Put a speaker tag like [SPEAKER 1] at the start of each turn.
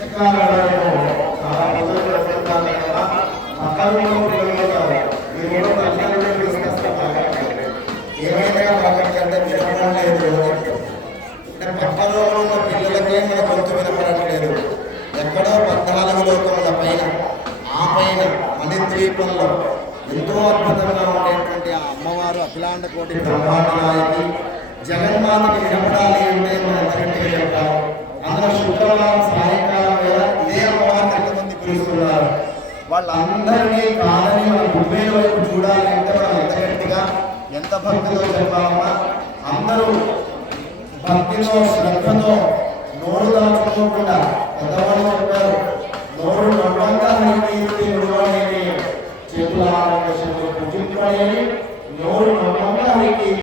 [SPEAKER 1] పుస్తకాలలో చాలా పుస్తకాలు చదువుతాను కదా, మతాలలో పిల్లలు ఈ మూడు పద్నాలుగు తీసుకొస్తే బాగుంటుంది. ఏమైనా వాళ్ళకి అంత వినడం లేదు ఇక్కడ పట్టణంలో ఉన్న పిల్లలకే మన గొంతు వినపడట్లేదు ఎక్కడో పద్నాలుగు లోకముల పైన ఆ పైన మణిద్వీపంలో ఎంతో అద్భుతంగా ఉండేటువంటి ఆ అమ్మవారు అఖిలాండ కోటి బ్రహ్మాండాలకి జగన్మాతకి వినపడాలి అంటే మనం ఎంతగట్టిగా చెప్పాలి అందులో శుక్రవారం వాళ్ళందరినీ కాదని మన గుమ్మేల వైపు చూడాలి అంటే మనం ఎంత గట్టిగా ఎంత భక్తితో చెప్పాలన్నా అందరూ భక్తితో శ్రద్ధతో నోరు దాచుకోకుండా పెద్దవాళ్ళు చెప్పారు. నోరు నవ్వంగా నిర్ణయించి నడవనేది చేతుల ఆరోగ్యం పూజింపడేది